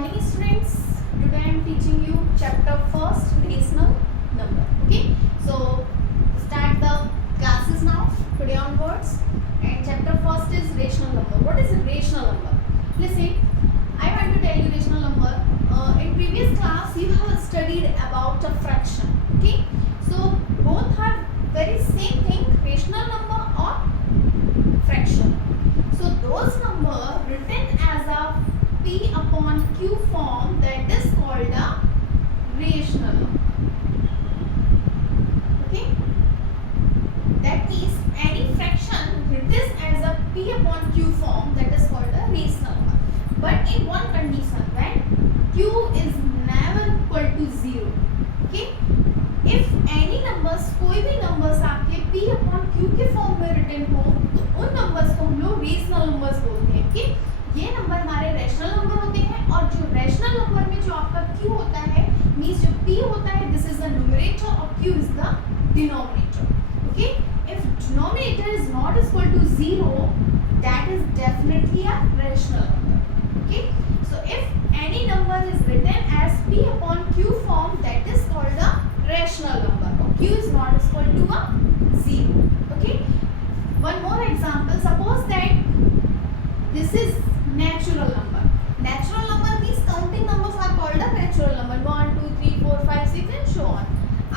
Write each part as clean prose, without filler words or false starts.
morning students. Today I am teaching you chapter first, rational number. Okay, so start the classes now today onwards, and chapter first is rational number. What is a rational number? Listen, I want to tell you rational number. In previous class you have studied about a fraction. Okay, so both are very same thing, rational number or fraction. So those number written as a P upon Q form, that is called a rational number. Okay, that means any fraction written as a P upon Q form, that is called a rational number. But in one condition, when Q is never equal to 0. Okay, if any numbers, कोई भी numbers आपके P upon Q के form में written हो, तो उन numbers को हम लोग rational numbers बोलते हैं. Okay, ये नंबर हमारे रैशनल नंबर होते हैं, और जो रैशनल नंबर में जो आपका Q होता है, मींस जो P होता है, दिस इज द न्यूमरेटर और Q is the denominator. Okay, if denominator is not equal to 0, that is definitely a rational number. Okay, so if any number is written as P upon Q form, that is called a rational number, और Q is not equal to a 0. Okay, one more example, suppose that this is natural number. Natural number means counting numbers are called a natural number, 1 2 3 4 5 6 and so on.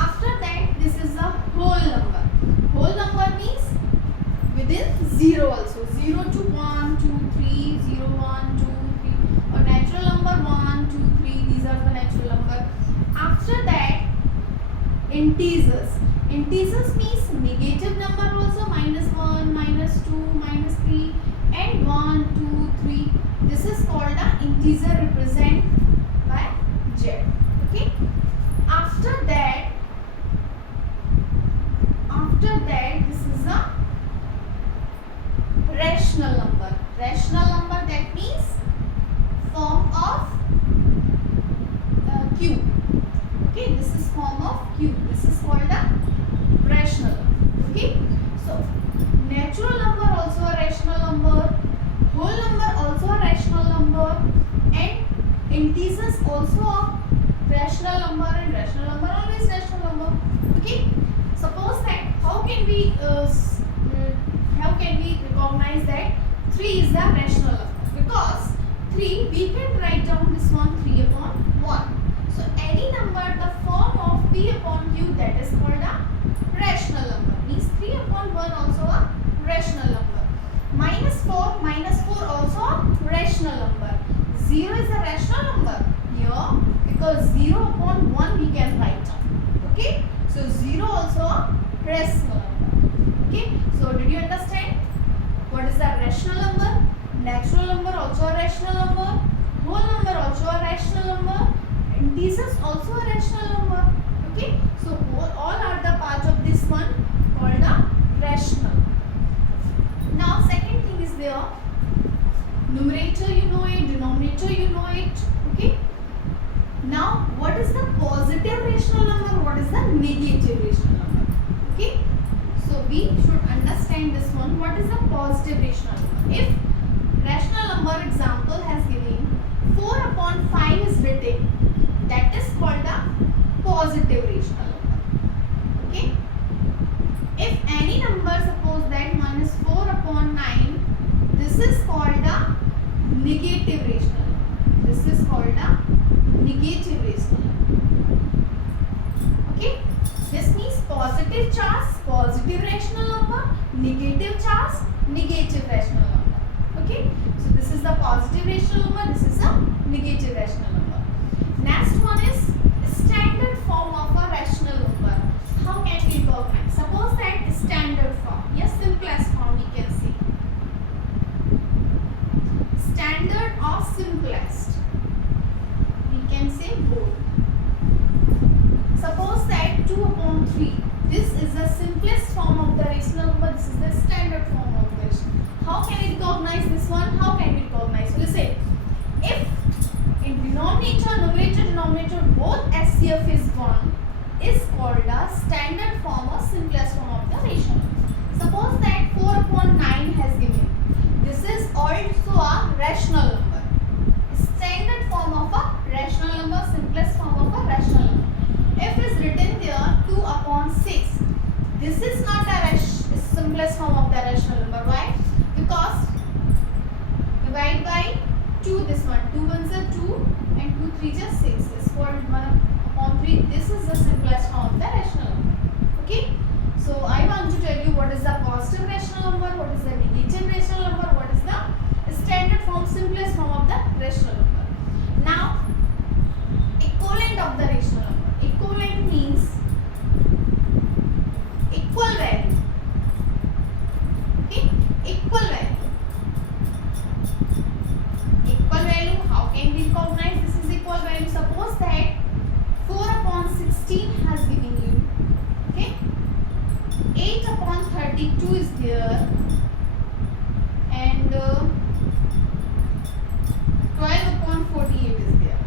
After that, this is a whole number. Whole number means within 0 also, 0 to 1 2 3 0 1 2 3, or natural number 1 2 3, these are the natural number. After that, integers. Integers means negative number also, -1 -2 -3 and 1 2 3. This is called a integer represented by z. Okay, after that this is a rational number. Rational number, that means form of Q. Okay, this is form of Q, this is called a rational number. Okay, so natural number also a rational number, whole number also a rational number, and integers also a rational number, and rational number always rational number. Okay, suppose that how can we recognize that 3 is a rational number? Because 3, we can write down this one 3 upon 1. So any number the form of P upon Q, that is called a rational number, means 3 upon 1 also a rational number. -4 also a rational number. 0 is a rational number here, because 0 upon 1 we can write down. Okay, so 0 also a rational number. Okay, so did you understand what is a rational number? Natural number also a rational number, whole number also a rational number, integers also a rational number. Okay, so all are the part of this one called a rational. Now second thing is there, numerator you know it, denominator you know it. Okay, now what is the positive rational number, what is the negative rational number? Okay, so we should understand this one. What is the positive rational number? If rational number example has given 4 upon 5 is written, that is called a positive rational number. Okay, if any number, suppose that -4 upon 9, this is called a negative rational number. This is called a negative rational number. Okay, this means positive charge positive rational number, negative charge negative rational number. Okay, so this is the positive rational number, this is a negative rational number. Next one is standard form of a rational number. How can we recognize? Suppose that standard form, yes, simplest form we can say. Standard or simplest, we can say both. Suppose that 2 upon 3, this is the simplest form of the rational number, this is the standard form of this. How can we recognize this one? How can we recognize? Listen, if in denominator, numerator, denominator both SCF is 1, is called a standard form or simplest form of the rational number. Suppose that 4 upon 9 has given, this is also a rational number, standard form of a 2 this one, 2 ones are 2 and 2 3 just 6 is called 1/3. This is the simplest form of the rational number. Okay, so I want to tell you what is the positive rational number, what is the negative rational number, what is the standard form, simplest form of the rational number. Now equivalent of the rational number. Equivalent means equal value. Okay, equal value. Equal value, how can we recognize this is equal value? Suppose that 4/16 has given you, okay, 8/32 is there, and 12/48 is there.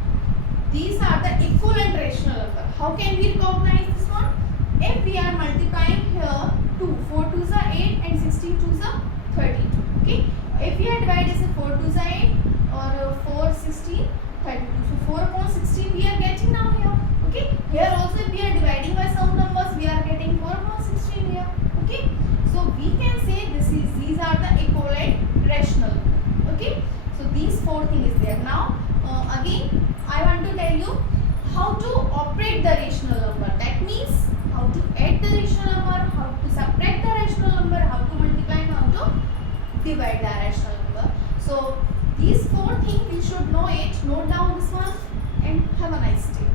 These are the equivalent rational number. How can we recognize this one? If we are multiplying here 2, 4 2s are 8 and 16 2s are 32. Okay, if we are dividing this 4 2s are 8 or 4 16 32. So 4/16 we are getting now here. Okay, here also if we are dividing by some numbers we are getting 4/16 here. Okay, so we can say these are the equivalent rational number. Okay, so these four things is there. Now again I want to tell you how to operate the rational number. That means how to add the rational number, how to subtract the rational number, how to multiply and how to divide the rational number. So these four things you should know it. Note down this one and have a nice day.